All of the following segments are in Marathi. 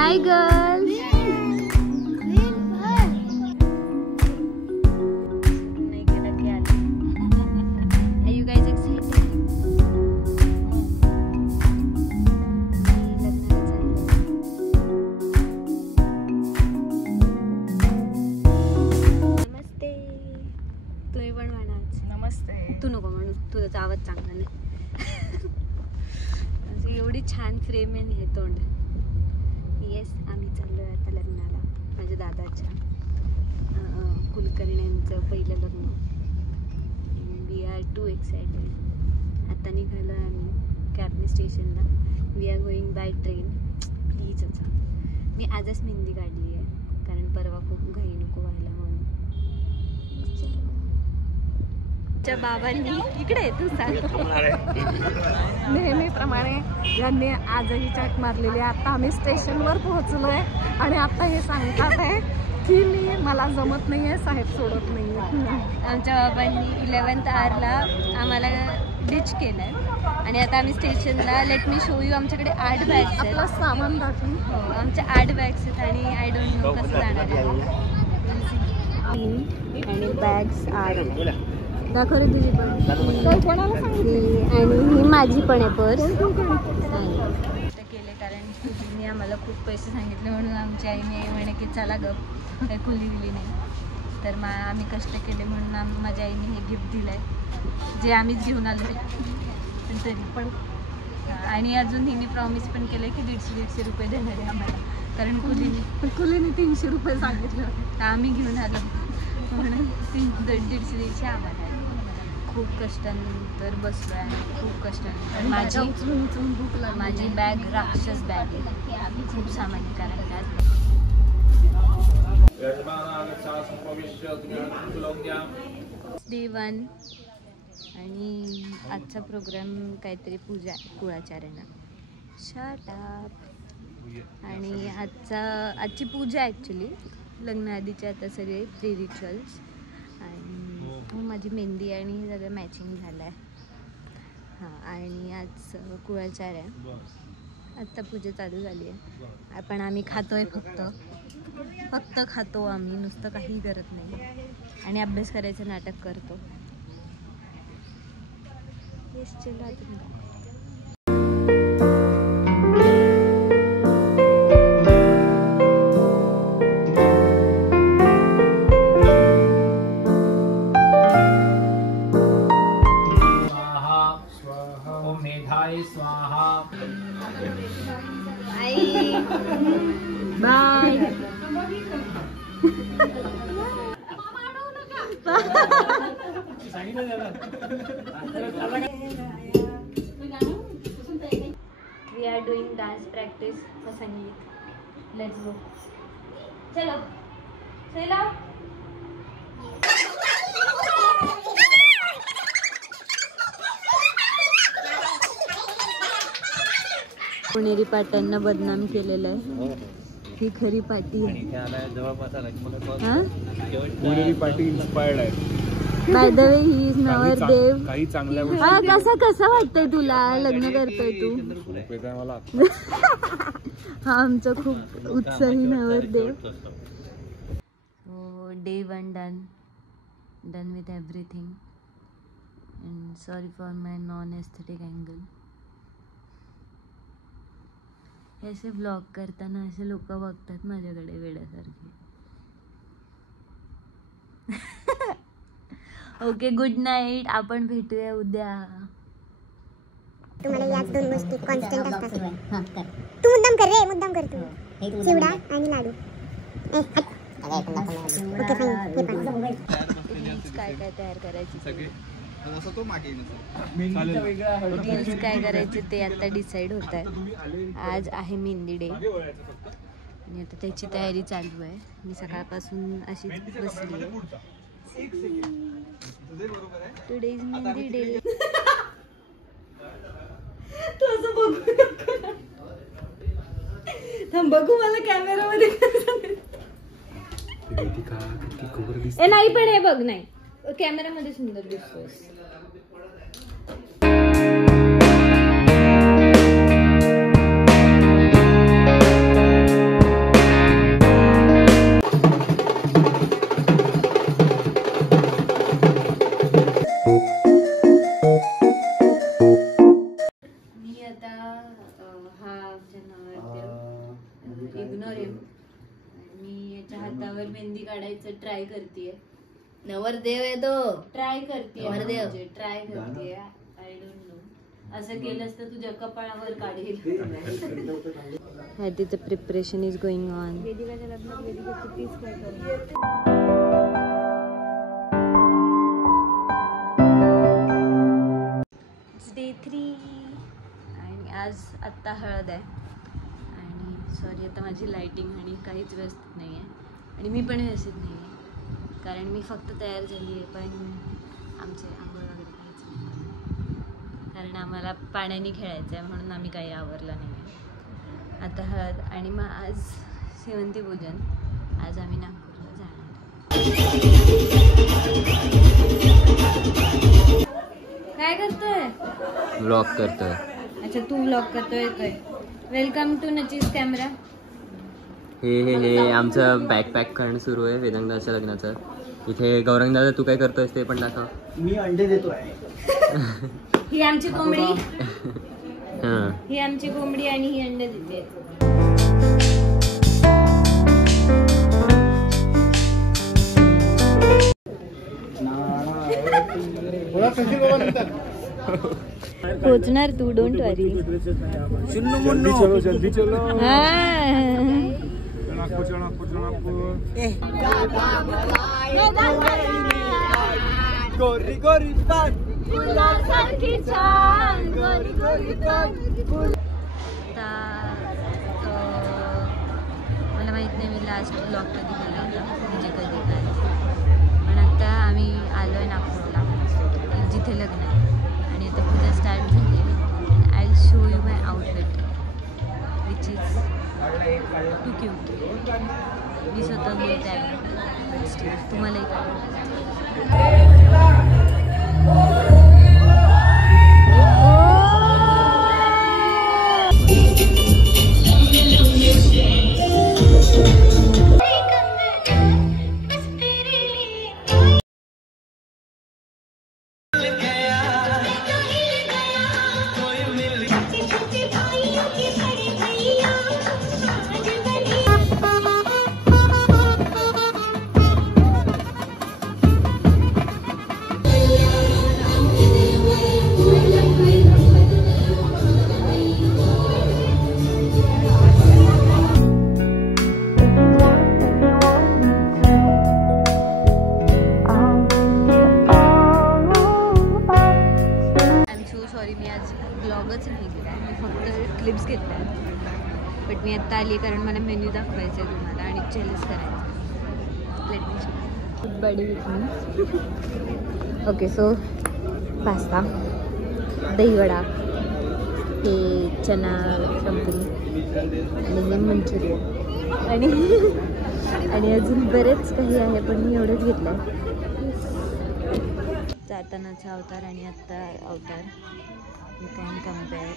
Hi girls. नमस्ते. तू नको म्हणू, तुझा आवाज चांगला नाही. एवढी छान फ्रेम आहे हे तोंड. येस, आम्ही चाललोय आता लग्नाला. माझ्या दादाच्या कुलकर्ण्यांचं पहिलं लग्न. We are too excited. आता निघालो आम्ही कॅपनी स्टेशनला. We are going by train. Please आता मी आजच मेहंदी काढली आहे, कारण परवा खूप घाई नको व्हायला म्हणून. बाबांनी इकडे तू सांग. नेहमीप्रमाणे यांनी आजही चॅक मारलेली. आता आम्ही स्टेशनवर पोहोचलोय आणि आता हे सांगतात आहे की मला जमत नाहीये, साहेब सोडत नाहीये. आमच्या बाबांनी 11th आवरला आम्हाला डिच केलंय आणि आता आम्ही स्टेशनला. Let me show you. आमच्याकडे 8 बॅग्स आहेत. आपलं सामान दाखवून. हो, आमच्या 8 बॅग्स आहेत आणि आय डोंट नो कसं जाणार आहे. आणि बॅग्स 8 दाखव रे तुझी पण. कोणाला सांगितली? आणि ही माझी पण आहे पर्स. केले कारण कुलीने आम्हाला खूप पैसे सांगितले म्हणून आमची आईने म्हणे की चला गप, काही कुली दिली नाही. तर आम्ही कष्ट केले म्हणून माझ्या आईने हे गिफ्ट दिलं आहे, जे आम्हीच घेऊन आलो पण तरी पण. आणि अजून हिने प्रॉमिस पण केलं की 150-150 रुपये देणार आहे आम्हाला, कारण कुलीने 300 रुपये सांगितले होते. आम्ही घेऊन आलो म्हणून 150 आम्हाला. खूप कष्टानंतर बसलो आहे, खूप कष्टानंतर. माझी बॅग राक्षस बॅग आहे, खूप सामान आहे कारण त्यात. डे 1 आणि आजचा प्रोग्राम काहीतरी पूजा कुळाचार्यांना. Shut up. आणि आजची पूजा ॲक्च्युली लग्नाआधीचे आता सगळे प्री रिच्युअल्स. आणि माझी मेहंदी आणि हे सगळं मॅचिंग झालं आहे. हां, आणि आज कुळाचार आहे. आत्ता पूजा चालू झाली आहे. पण आम्ही खातोय, फक्त खातो आम्ही, नुसतं काही करत नाही. आणि अभ्यास करायचं नाटक करतो. येस, चला तुम्ही. Bye. We are doing dance practice for Sangeet. Let's go. चलो चलो. पुणेरी पाट्यांना बदनाम केलेलं आहे. ही खरी पाटी आहे. पुणेरी पाटी इन्स्पायर्ड आहे. By the way, he is नवरदेव. काही चांगल्या कसं वाटतंय तुला लग्न करतोय तू? हा आमचा खूप उत्साही नवरदेव. हो, day 1 done with everything. And sorry for my non aesthetic angle. असे ब्लॉग करताना असे लोक बघतात माझ्याकडे वेड्यासारखे. Okay, good night. आपण भेटूया उद्या. तुम्हाला याच 2 गोष्टी कॉन्स्टंट असतात. तू मुद्दाम कर रे, मुद्दाम कर तू. चिवडा आणि लाडू. काय काय तयार करायची, रील्स काय करायचे ते आता डिसाईड होत आहे. आज आहे मेहंदी डे आणि आता त्याची तयारी चालू आहे. मी सकाळपासून अशीच बसली आहे. Today is mehndi day. बघू मला कॅमेरामध्ये. नाही पण हे बघ, नाही कॅमेरामध्ये सुंदर दिसतोस. हातावर मेहंदी काढायचं ट्राय करतेय. नवरदेव आहे तो. ट्राय करतेय नवरदेव. ट्राय करतेय. I don't know. असं केलंस तर तुझ्या कपाळावर काढेल. तिचं प्रिपरेशन इज गोइंग ऑन. वेदिकाच्या लग्नात वेदिका कितीच काय करते. डे 3 आणि आज आत्ता हळद आहे. आणि सॉरी आता माझी लाईटिंग आणि काहीच व्यवस्थित नाही आहे आणि मी पण व्यवस्थित नाही आहे कारण मी फक्त तयार झाली आहे पण आमचे आंघोळ वगैरे काहीच नाही कारण आम्हाला पाण्याने खेळायचं आहे म्हणून आम्ही काही आवरलं नाही आहे. आता हळद आणि मग आज शेवंती पूजन. आज आम्ही नागपूरला जाणार. काय करतोय? व्लॉग करतोय. अच्छा तू व्लॉग करतोय. Welcome to Nachi's camera. हे आमचं बॅकपॅक करणं सुरू आहे वेदांताच्या लग्नाचं. इथे गौरंग दादा तू काय करतोयस ते पण दाखव. मी अंडे देतोय. ही आमची कोंबडी. हां ही आमची कोंबडी आणि ही अंडे देते. पोचणार तू. डोंट वरी. जल्दी चलो. गोरी गोरी पान फुलासारखी छान गोरी गोरी पान. मला माहित नाही मी लास्ट ब्लॉग कधी केला होता म्हणजे कधी काय पण आता आम्ही आलो आहे नागपूरला जिथे लग्न आहे आणि आता पूजा स्टार्ट झाली आहे. I will show you my outfit which is too cute. मी स्वतः बोलते आहे तुम्हालाही काय. ब्लॉगच नाही केला मी फक्त क्लिप्स घेतल्या बट मी आत्ता आली कारण मला मेन्यू दाखवायचा आहे तुम्हाला आणि चेंज करायचं. Let me good buddy with me. Okay so pasta dahi vada हे चना चंपरी आणि मंचुरियन आणि अजून बरेच काही आहे पण मी एवढंच घेतलं आहे. जातानाचा अवतार आणि आत्ता अवतार यू कॅन कम्पेअर.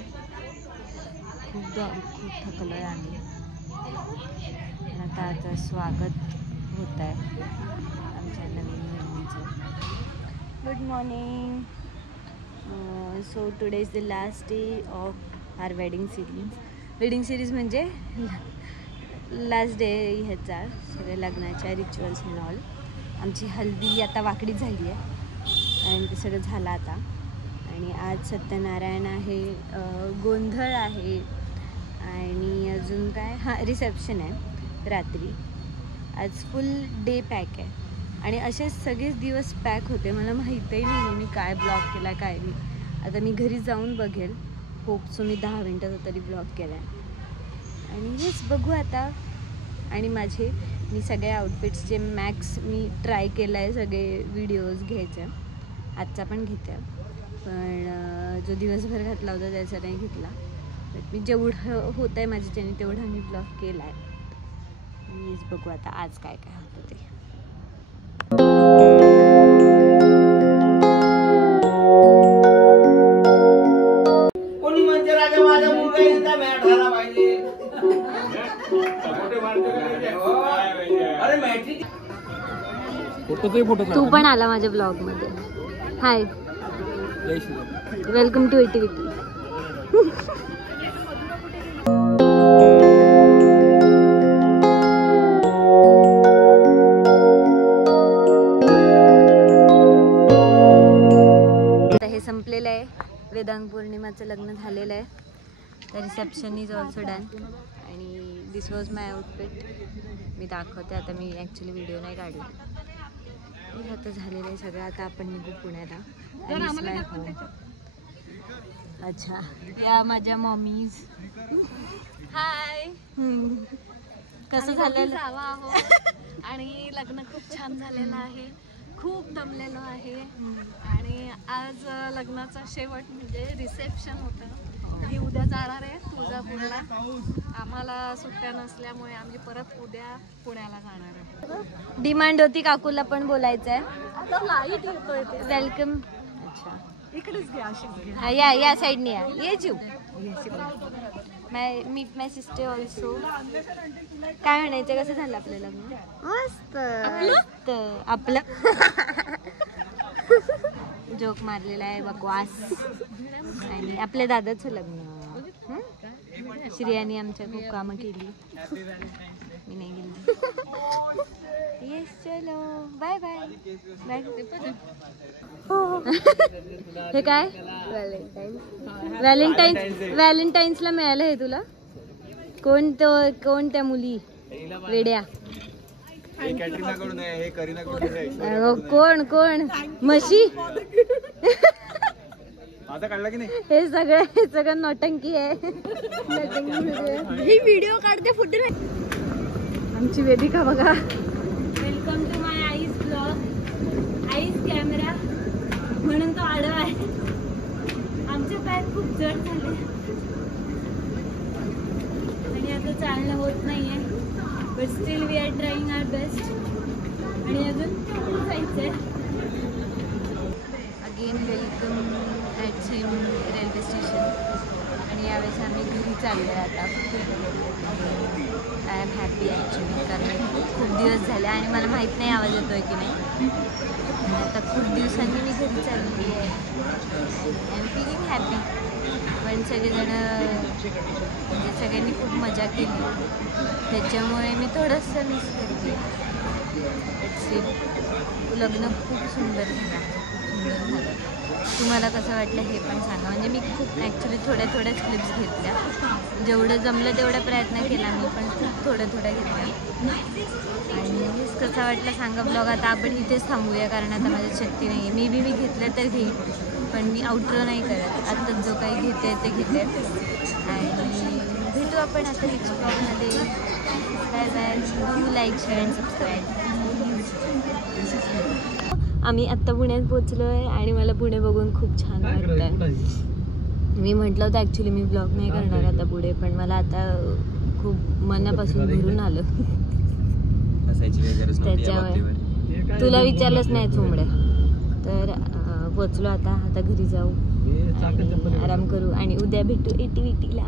खूप थकलो आहे आम्ही. आता स्वागत होत आहे आमच्या नवीन मुलीचं. Good morning. So today is the last day of our wedding series म्हणजे लास्ट डे ह्याचा सगळ्या लग्नाच्या रिच्युअल्स अँड ऑल. आमची हल्दी आता वाकडी झाली आहे आणि ते सगळं झालं आता. आणि आज सत्यनारायण आहे, गोंधळ आहे आणि अजून काय रिसेप्शन आहे रात्री. आज फुल डे पॅक आहे आणि असेच सगळेच दिवस पॅक होते. मला माहीतही नाही मी काय ब्लॉग केला काय नाही. आता मी घरी जाऊन बघेल. होप सो मी 10 मिनटाचा तरी ब्लॉग केला आहे आणि हेच बघू आता. आणि मी सगळे आउटफिट्सचे मॅक्स मी ट्राय केलं आहे. सगळे व्हिडिओज घ्यायचे. आजचा पण घेते पण जो दिवसभर घातला होता त्याचा नाही घेतला. बट मी जेवढं होतं आहे माझ्याच्याने तेवढं मी ब्लॉग केला आहे. प्लीज बघू आता आज काय काय होतं ते. कोणी म्हणजे राजा माझा मुलगा इथं मॅट झाला पाहिजे. अरे मॅट्रिक तू पण आला माझ्या ब्लॉग मध्ये. Hi welcome to activity. तर रिसेप्शन इज ऑल्सो डन आणि दिस वॉज माय आउटफिट. मी दाखवते आता. मी ॲक्च्युली व्हिडिओ नाही काढला. आता झालेलं आहे सगळं. आता आपण निघू पुण्याला. अच्छा, या माझ्या मॉमीज. हाय. कसं झालेलं? जावा आहो आणि लग्न खूप छान झालेलं आहे. खूप दमलेलो आहे आणि आज लग्नाचा शेवट म्हणजे रिसेप्शन होतं. ही उद्या जाणार आहे तुळजापूरला. आम्हाला सुट्ट्या नसल्यामुळे आम्ही परत उद्या पुण्याला जाणार आहे. डिमांड होती काकूला पण बोलायचं आहे. आता लाईट येतोय ते. वेलकम. अच्छा, इकडेच घ्या, अशीच घ्या. हा, या साईडने या. ये जीव. मीट माय सिस्टर ऑल्सो. काय म्हणायचं, कसं झालं आपलं लग्न? मस्त. आपलं जोक मारलेला आहे बकवास. आणि आपल्या दादाचं लग्न. श्रियाने आमच्या खूप कामं केली. मी नाही गेली. येस, चलो बाय बाय बाय. हे काय व्हॅलेंटाईन्सला मिळालं हे तुला? कोण त्या मुली वेड्या? कोण म्हशी? हे सगळं नौटंकी आहे. ही व्हिडिओ काढते फुटे. आमची वेदिका बघा. वेलकम टू माय आईज ब्लॉग. आईज कॅमेरा म्हणून तो आडवा आहे. आमचे पाय खूप जड झाले आणि आता चालणं होत नाहीये. But still we are trying our best. आणि अजून जायचंय. Again welcome at same railway station. आणि यावेळेस आम्ही घरी चाललो आहे आता. आय एम हॅपी ॲक्च्युली, कारण खूप दिवस झाले आणि मला माहीत नाही आवाज येतो आहे की नाही. आता खूप दिवसांनी मी घरी चालली आहे. I am feeling happy. पण सगळेजणं म्हणजे सगळ्यांनी खूप मजा केली त्याच्यामुळे मी थोडंसं मिस करते. लग्न खूप सुंदर झालं. तुम्हाला कसं वाटलं हे पण सांगा. म्हणजे मी खूप ॲक्च्युली थोड्याच क्लिप्स घेतल्या. जेवढं जमलं तेवढा प्रयत्न केला मी, पण खूप थोड्या घेतल्या. आणि कसा वाटलं सांगा ब्लॉग. आता आपण इथेच थांबूया कारण आता माझ्यात शक्ती नाही आहे. मी घेतलं तर घेईन, पण मी आउटरो नाही करत. आत्ताच जो काही घेते ते घेते. आणि भेटू आपण आता नेक्स्ट ब्लॉगमध्ये. Bye bye. Do like, share and subscribe. आम्ही आत्ता पुण्यात पोचलो आहे आणि मला पुणे बघून खूप छान वाटतं आहे. मी म्हटलं होतं ॲक्च्युली मी ब्लॉग नाही करणार आता पुढे, पण मला आता खूप मनापासून भरून आलं. त्याच्यावर तुला विचारलंच नाही चुंबड्या. तर पोचलो आता घरी जाऊ आणि आराम करू आणि उद्या भेटू ATVTला.